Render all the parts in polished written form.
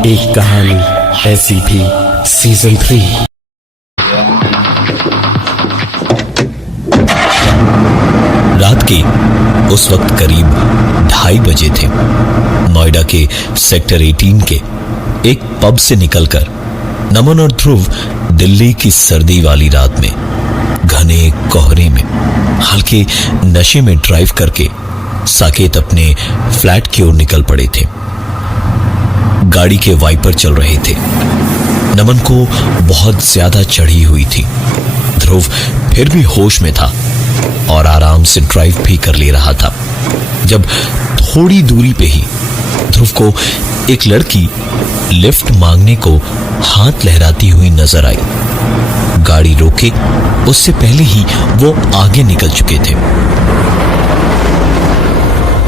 एक कहानी ऐसी भी सीजन 3। रात के उस वक्त करीब 2:30 बजे थे। नोएडा के सेक्टर 18 के एक पब से निकलकर नमन और ध्रुव दिल्ली की सर्दी वाली रात में घने कोहरे में हल्के नशे में ड्राइव करके साकेत अपने फ्लैट की ओर निकल पड़े थे। गाड़ी के वाइपर चल रहे थे। नमन को बहुत ज्यादा चढ़ी हुई थी। ध्रुव फिर भी होश में था और आराम से ड्राइव भी कर ले रहा था जब थोड़ी दूरी पे ही ध्रुव को एक लड़की लिफ्ट मांगने को हाथ लहराती हुई नजर आई। गाड़ी रोके उससे पहले ही वो आगे निकल चुके थे।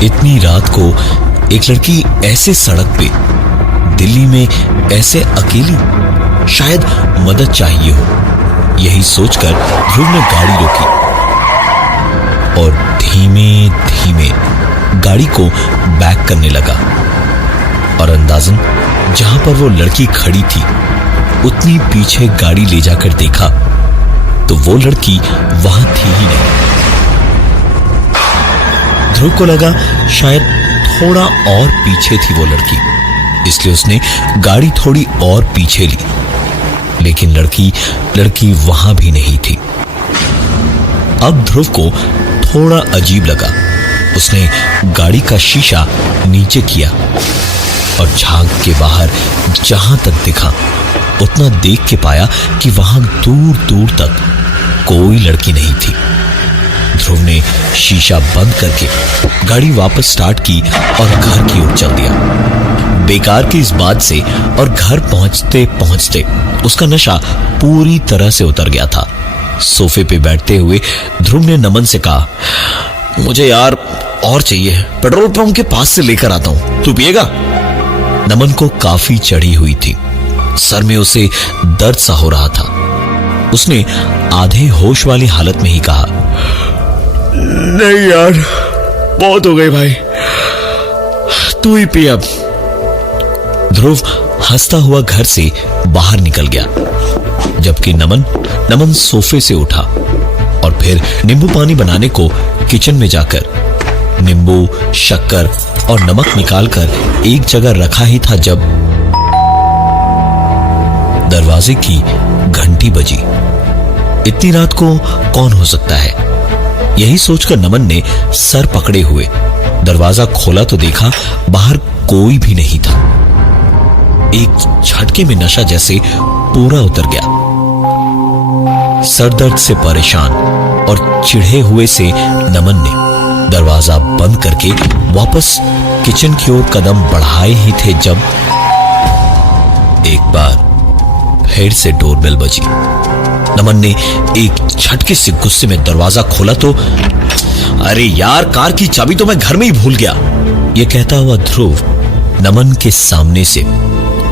इतनी रात को एक लड़की ऐसे सड़क पे दिल्ली में ऐसे अकेली, शायद मदद चाहिए हो। यही सोचकर ध्रुव ने गाड़ी रोकी और धीमे धीमे गाड़ी को बैक करने लगा और अंदाजन जहां पर वो लड़की खड़ी थी उतनी पीछे गाड़ी ले जाकर देखा तो वो लड़की वहां थी ही नहीं। ध्रुव को लगा शायद थोड़ा और पीछे थी वो लड़की, इसलिए उसने गाड़ी थोड़ी और पीछे ली, लेकिन लड़की वहां भी नहीं थी। अब ध्रुव को थोड़ा अजीब लगा। उसने गाड़ी का शीशा नीचे किया और झांक के बाहर जहां तक दिखा उतना देख के पाया कि वहां दूर दूर तक कोई लड़की नहीं थी। ध्रुव ने शीशा बंद करके गाड़ी वापस स्टार्ट की और घर की ओर चल दिया। बेकार की इस बात से और घर पहुंचते पहुंचते उसका नशा पूरी तरह से उतर गया था। सोफे पे बैठते हुए ध्रुव ने नमन से कहा, मुझे यार और चाहिए, पेट्रोल पंप के पास से लेकर आता हूं, तू पिएगा? नमन को काफी चढ़ी हुई थी। सर में उसे दर्द सा हो रहा था। उसने आधे होश वाली हालत में ही कहा, नहीं यार, बहुत हो गई भाई, तू ही पी अब। ध्रुव हंसता हुआ घर से बाहर निकल गया, जबकि नमन सोफे से उठा और फिर नींबू पानी बनाने को किचन में जाकर नींबू, शक्कर और नमक निकालकर एक जगह रखा ही था जब दरवाजे की घंटी बजी। इतनी रात को कौन हो सकता है? यही सोचकर नमन ने सर पकड़े हुए दरवाजा खोला तो देखा बाहर कोई भी नहीं था। एक झटके में नशा जैसे पूरा उतर गया। सरदर्द से परेशान और चिढ़े हुए से नमन ने दरवाजा बंद करके वापस किचन की ओर कदम बढ़ाए ही थे जब एक बार फिर से डोरबेल बजी। नमन ने एक झटके से गुस्से में दरवाजा खोला तो अरे यार, कार की चाबी तो मैं घर में ही भूल गया। यह कहता हुआ ध्रुव नमन के सामने से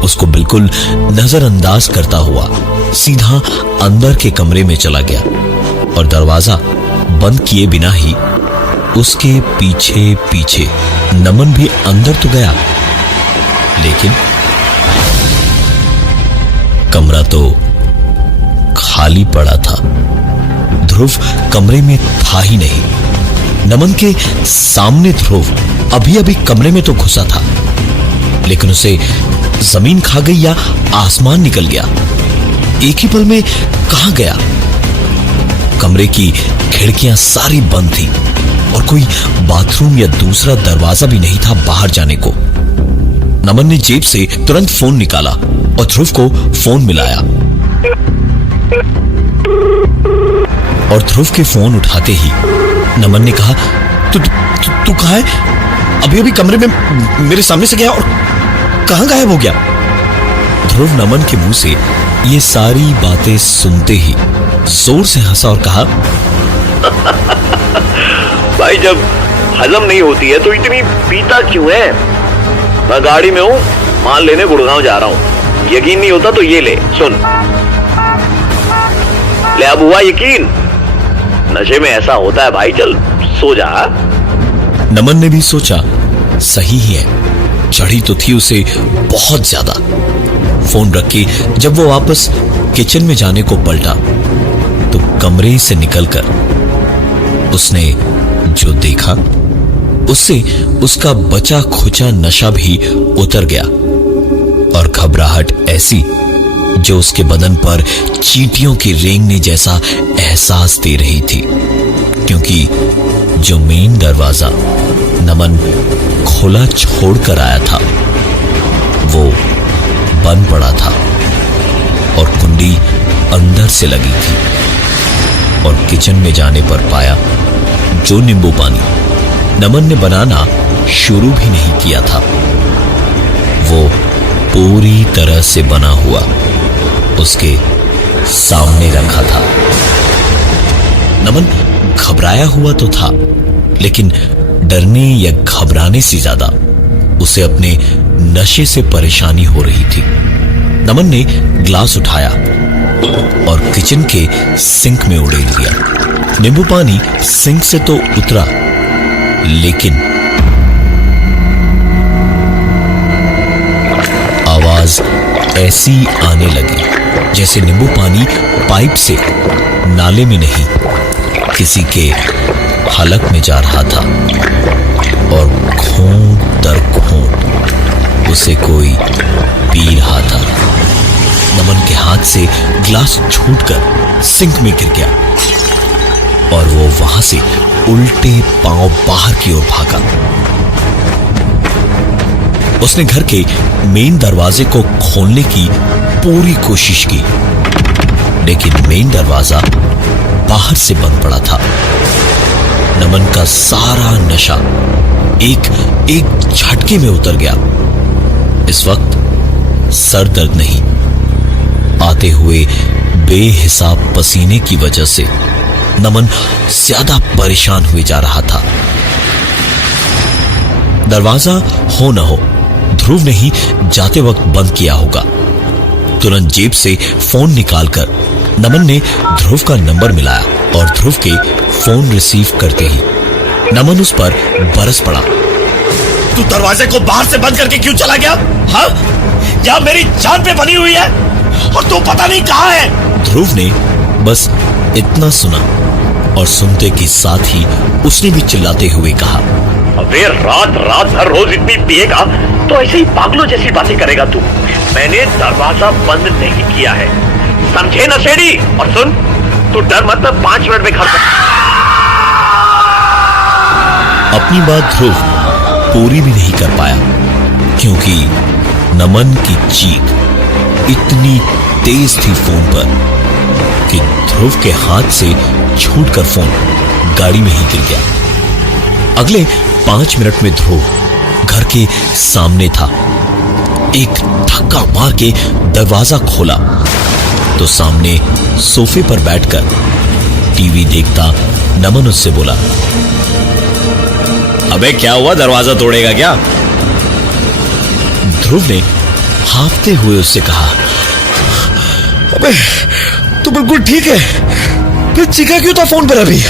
उसको बिल्कुल नजरअंदाज करता हुआ सीधा अंदर के कमरे में चला गया और दरवाजा बंद किए बिना ही उसके पीछे पीछे नमन भी अंदर तो गया, लेकिन कमरा तो खाली पड़ा था। ध्रुव कमरे में था ही नहीं। नमन के सामने ध्रुव अभी अभी कमरे में तो घुसा था, लेकिन उसे जमीन खा गई या आसमान निकल गया, एक ही पल में कहां गया। कमरे की खिड़कियां सारी बंद थी और कोई बाथरूम या दूसरा दरवाजा भी नहीं था बाहर जाने को। नमन ने जेब से तुरंत फोन निकाला और ध्रुव को फोन मिलाया और ध्रुव के फोन उठाते ही नमन ने कहा, तू कहां है? अभी अभी कमरे में मेरे सामने से गया और कहां गायब हो गया? ध्रुव नमन के मुंह से ये सारी बातें सुनते ही जोर से हंसा और कहा, भाई जब हजम नहीं होती है तो इतनी पीता क्यों है? मैं गाड़ी में हूं, माल लेने गुड़गांव जा रहा हूं। यकीन नहीं होता तो ये ले, सुन ले। अब हुआ यकीन? नशे में ऐसा होता है भाई, चल सो जा। नमन ने भी सोचा सही ही है, चढ़ी तो थी उसे बहुत ज्यादा। फोन रख के जब वो वापस किचन में जाने को पलटा तो कमरे से निकलकर उसने जो देखा उससे उसका बचा खुचा नशा भी उतर गया और घबराहट ऐसी जो उसके बदन पर चींटियों की रेंगने जैसा एहसास दे रही थी, क्योंकि जो मेन दरवाजा नमन खुला छोड़कर आया था वो बंद पड़ा था और कुंडी अंदर से लगी थी। और किचन में जाने पर पाया जो नींबू पानी नमन ने बनाना शुरू भी नहीं किया था वो पूरी तरह से बना हुआ उसके सामने रखा था। नमन घबराया हुआ तो था, लेकिन डरने या घबराने से ज्यादा उसे अपने नशे से परेशानी हो रही थी। नमन ने ग्लास उठाया और किचन के सिंक में उड़ेल दिया। नींबू पानी सिंक से तो उतरा, लेकिन आवाज ऐसी आने लगी जैसे नींबू पानी पाइप से नाले में नहीं किसी के हलक में जा रहा था और घूंट दर घूंट उसे कोई पी रहा था। नमन के हाथ से ग्लास छूटकर सिंक में गिर गया और वो वहां से उल्टे पांव बाहर की ओर भागा। उसने घर के मेन दरवाजे को खोलने की पूरी कोशिश की, लेकिन मेन दरवाजा बाहर से बंद पड़ा था। नमन का सारा नशा एक झटके में उतर गया। इस वक्त सर दर्द नहीं, आते हुए बेहिसाब पसीने की वजह से नमन ज्यादा परेशान हुए जा रहा था। दरवाजा हो न हो ध्रुव ने ही जाते वक्त बंद किया होगा। तुरंत जेब से फोन निकालकर नमन ने ध्रुव का नंबर मिलाया और ध्रुव के फोन रिसीव करते ही नमन उस पर बरस पड़ा। तू दरवाजे को बाहर से बंद करके क्यों चला गया? हाँ, यहां मेरी जान पे बनी हुई है और तू पता नहीं कहां है। ध्रुव ने बस इतना सुना और सुनते के साथ ही उसने भी चिल्लाते हुए कहा, अबे रात रात भर रोज इतनी पिएगा तो ऐसे ही पागलों जैसी बातें करेगा तू। मैंने दरवाजा बंद नहीं किया है, समझे नशेड़ी? और सुन, तू डर मत, मैं 5 मिनट में घर पर। अपनी बात ध्रुव पूरी भी नहीं कर पाया, क्योंकि नमन की चीख इतनी तेज थी फोन पर कि ध्रुव के हाथ से छूटकर फोन गाड़ी में ही गिर गया। अगले 5 मिनट में ध्रुव घर के सामने था। एक धक्का मार के दरवाजा खोला तो सामने सोफे पर बैठकर टीवी देखता नमन उससे बोला, अबे क्या हुआ, दरवाजा तोड़ेगा क्या? ध्रुव ने हांफते हुए उससे कहा, अबे तू बिल्कुल ठीक है, फिर चीखा क्यों था फोन पर अभी?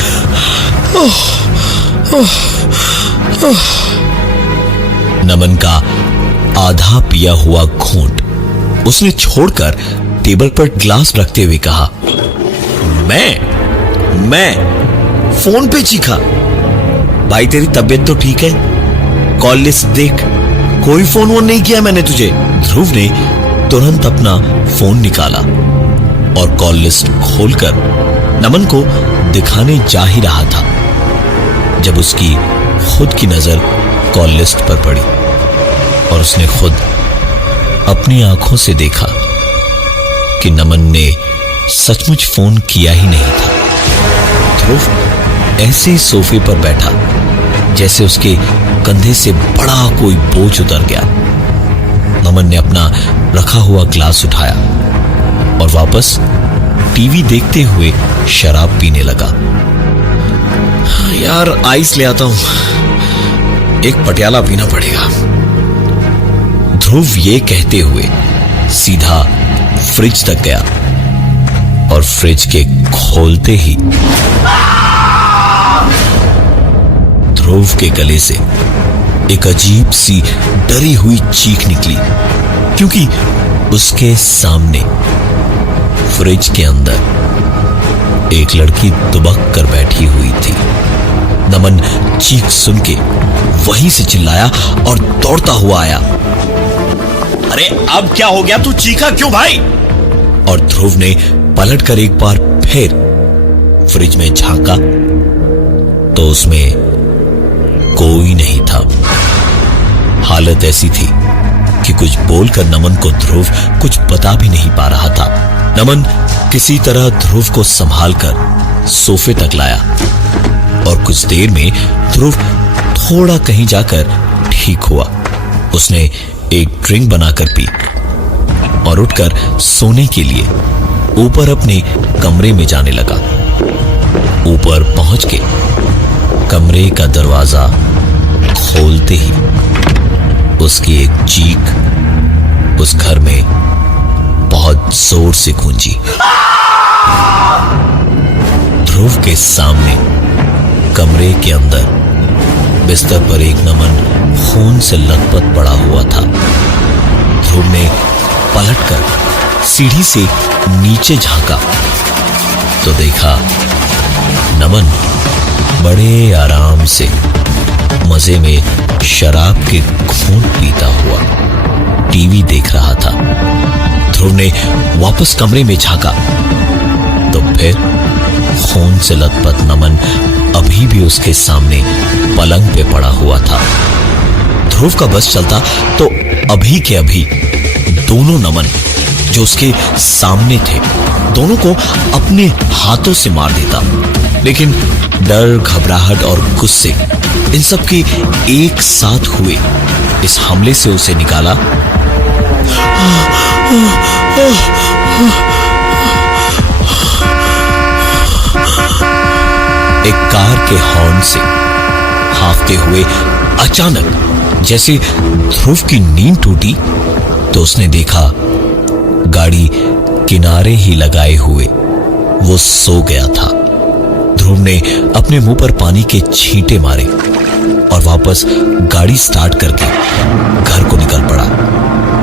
नमन का आधा पिया हुआ घूंट उसने छोड़कर टेबल पर ग्लास रखते हुए कहा, मैं फोन पे चीखा? भाई तेरी तबीयत तो ठीक है? कॉल लिस्ट देख, कोई फोन वोन नहीं किया मैंने तुझे। ध्रुव ने तुरंत अपना फोन निकाला और कॉल लिस्ट खोलकर नमन को दिखाने जा ही रहा था जब उसकी खुद की नजर कॉल लिस्ट पर पड़ी और उसने खुद अपनी आंखों से देखा कि नमन ने सचमुच फोन किया ही नहीं था। ध्रुव ऐसे सोफे पर बैठा जैसे उसके कंधे से बड़ा कोई बोझ उतर गया। नमन ने अपना रखा हुआ ग्लास उठाया और वापस टीवी देखते हुए शराब पीने लगा। यार आइस ले आता हूं, एक पटियाला पीना पड़ेगा। ध्रुव ये कहते हुए सीधा फ्रिज तक गया और फ्रिज के खोलते ही ध्रुव के गले से एक अजीब सी डरी हुई चीख निकली, क्योंकि उसके सामने फ्रिज के अंदर एक लड़की दुबक कर बैठी हुई थी। नमन चीख सुन के वहीं से चिल्लाया और दौड़ता हुआ आया। अरे अब क्या हो गया, तू चीखा क्यों भाई? और ध्रुव ने पलटकर एक बार फिर फ्रिज में झांका तो उसमें कोई नहीं था। हालत ऐसी थी कि कुछ बोलकर नमन को ध्रुव कुछ बता भी नहीं पा रहा था। नमन किसी तरह ध्रुव को संभालकर सोफे तक लाया और कुछ देर में ध्रुव थोड़ा कहीं जाकर ठीक हुआ। उसने एक ड्रिंक बनाकर पी और उठकर सोने के लिए ऊपर अपने कमरे में जाने लगा। ऊपर पहुंच के कमरे का दरवाजा खोलते ही उसकी एक चीख उस घर में बहुत जोर से गूंजी। ध्रुव के सामने कमरे के अंदर बिस्तर पर एक नमन खून से लथपथ पड़ा हुआ था। ध्रुव ने पलटकर सीढ़ी से नीचे झांका तो देखा नमन बड़े आराम से मजे में शराब के घूंट पीता हुआ टीवी देख रहा था। ध्रुव ने वापस कमरे में झांका तो फिर खून से लथपथ नमन अभी भी उसके सामने पलंग पे पड़ा हुआ था। ध्रुव का बस चलता तो अभी के अभी दोनों नमन जो उसके सामने थे दोनों को अपने हाथों से मार देता, लेकिन डर, घबराहट और गुस्से इन सब के एक साथ हुए इस हमले से उसे निकाला। एक कार के हॉर्न से हांफते हुए अचानक जैसे ध्रुव की नींद टूटी तो उसने देखा गाड़ी किनारे ही लगाए हुए वो सो गया था। ध्रुव ने अपने मुंह पर पानी के छींटे मारे और वापस गाड़ी स्टार्ट करके घर को निकल पड़ा।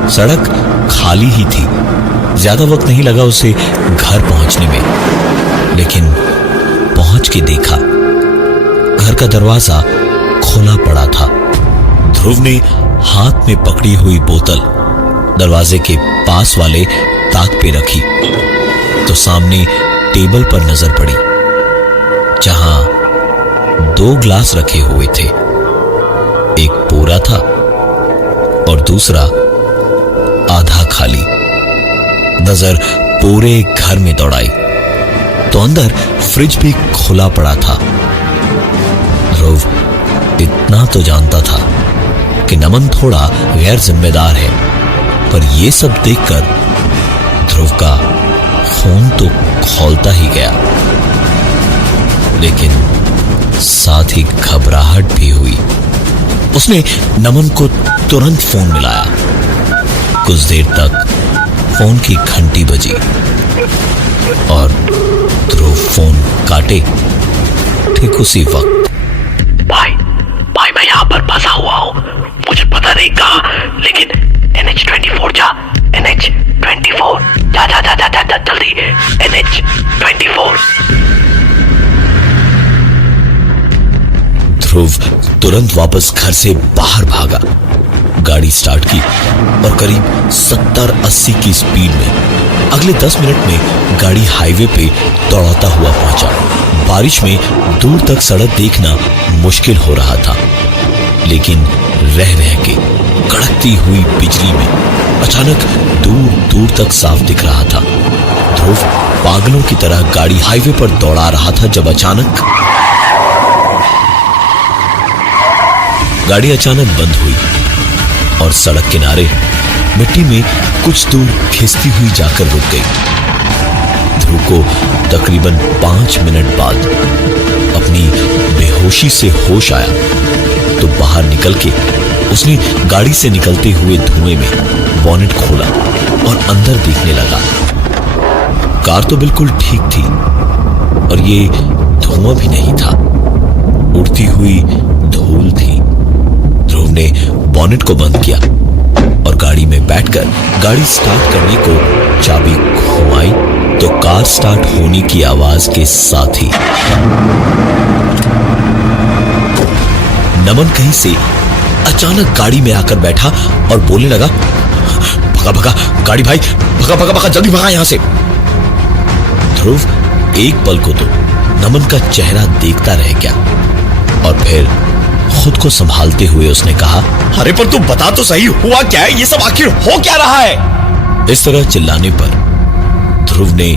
सड़क खाली ही थी, ज्यादा वक्त नहीं लगा उसे घर पहुंचने में, लेकिन पहुंच के देखा घर का दरवाजा खुला पड़ा था। ध्रुव ने हाथ में पकड़ी हुई बोतल दरवाजे के पास वाले ताक पे रखी तो सामने टेबल पर नजर पड़ी जहां 2 ग्लास रखे हुए थे। एक पूरा था और दूसरा आधा खाली। नजर पूरे घर में दौड़ाई तो अंदर फ्रिज भी खुला पड़ा था। ध्रुव इतना तो जानता था कि नमन थोड़ा गैर जिम्मेदार है, पर यह सब देखकर ध्रुव का खून तो खौलता ही गया, लेकिन साथ ही घबराहट भी हुई। उसने नमन को तुरंत फोन मिलाया। कुछ देर तक फोन की घंटी बजी और ध्रुव फोन काटे ठीक उसी वक्त भाई मैं यहां पर फंसा हुआ हूं, मुझे पता नहीं कहां, लेकिन NH24 जा, NH24 जा जल्दी, NH24। ध्रुव तुरंत वापस घर से बाहर भागा, गाड़ी स्टार्ट की और करीब 70-80 की स्पीड में अगले 10 मिनट में गाड़ी हाईवे पे दौड़ाता हुआ पहुंचा। बारिश में दूर तक सड़क देखना मुश्किल हो रहा था, लेकिन रह के कड़कती हुई बिजली में अचानक दूर दूर तक साफ दिख रहा था। ध्रुव पागलों की तरह गाड़ी हाईवे पर दौड़ा रहा था जब अचानक गाड़ी बंद हुई और सड़क किनारे मिट्टी में कुछ दूर खिसती हुई जाकर रुक गई। ध्रुव को तकरीबन 5 मिनट बाद अपनी बेहोशी से होश आया तो बाहर निकल के उसने गाड़ी से निकलते हुए धुएं में बॉनेट खोला और अंदर देखने लगा। कार तो बिल्कुल ठीक थी और ये धुआं भी नहीं था, उड़ती हुई धूल थी। ध्रुव ने बॉनेट को बंद किया और गाड़ी में बैठकर गाड़ी स्टार्ट करने को चाबी घुमाई तो कार स्टार्ट होने की आवाज के साथ ही नमन कहीं से अचानक गाड़ी में आकर बैठा और बोलने लगा, भगा भगा गाड़ी भाई, भगा भगा भगा, जल्दी भगा यहां से। ध्रुव एक पल को तो नमन का चेहरा देखता रह गया और फिर खुद को संभालते हुए उसने कहा, अरे पर तू बता तो सही, हुआ क्या है? ये सब आखिर हो क्या रहा है? इस तरह चिल्लाने पर ध्रुव ने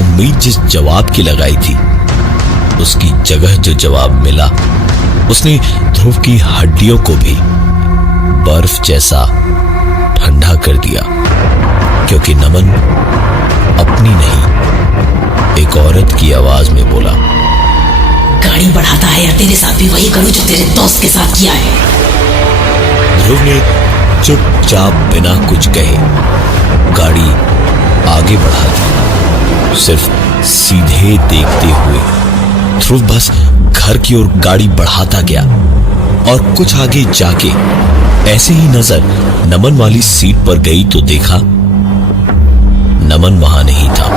उम्मीद जिस जवाब की लगाई थी उसकी जगह जो जवाब मिला उसने ध्रुव की हड्डियों को भी बर्फ जैसा ठंडा कर दिया, क्योंकि नमन अपनी नहीं एक औरत की आवाज में बोला, गाड़ी बढ़ाता है या तेरे साथ भी वही करूं जो तेरे दोस्त के साथ किया है। ध्रुव ने चुपचाप बिना कुछ कहे गाड़ी आगे बढ़ा दी। सिर्फ सीधे देखते हुए ध्रुव बस घर की ओर गाड़ी बढ़ाता गया और कुछ आगे जाके ऐसे ही नजर नमन वाली सीट पर गई तो देखा नमन वहां नहीं था।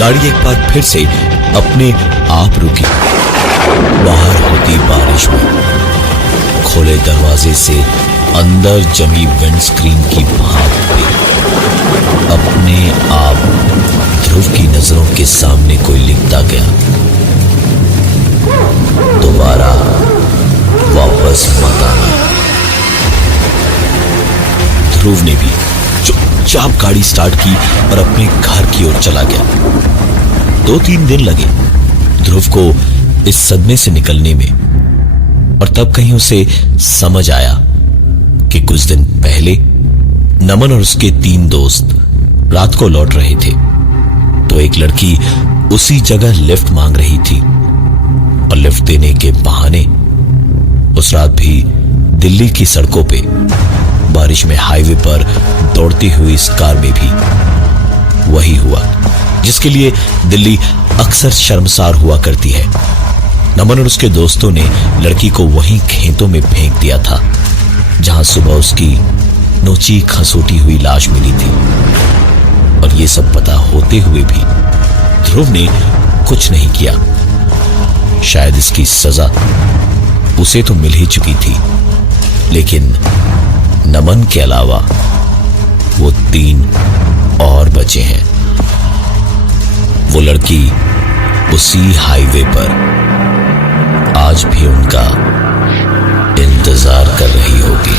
गाड़ी एक बार फिर से अपने आप रुकी। बाहर होती बारिश में खोले दरवाजे से अंदर जमी विंडस्क्रीन की भाप पे अपने आप ध्रुव की नजरों के सामने कोई लिखता गया, दोबारा वापस मत आना। ध्रुव ने भी चुपचाप गाड़ी स्टार्ट की और अपने घर की ओर चला गया। 2-3 दिन लगे ध्रुव को इस सदमे से निकलने में, और तब कहीं उसे समझ आया कि कुछ दिन पहले नमन और उसके 3 दोस्त रात को लौट रहे थे तो एक लड़की उसी जगह लिफ्ट मांग रही थी और लिफ्ट देने के बहाने उस रात भी दिल्ली की सड़कों पे बारिश में हाईवे पर दौड़ती हुई इस कार में भी वही हुआ जिसके लिए दिल्ली अक्सर शर्मसार हुआ करती है। नमन और उसके दोस्तों ने लड़की को वहीं खेतों में फेंक दिया था जहां सुबह उसकी नोची खसोटी हुई लाश मिली थी। और ये सब पता होते हुए भी ध्रुव ने कुछ नहीं किया। शायद इसकी सजा उसे तो मिल ही चुकी थी, लेकिन नमन के अलावा वो 3 और बचे हैं। वो लड़की उसी हाईवे पर आज भी उनका इंतजार कर रही होगी।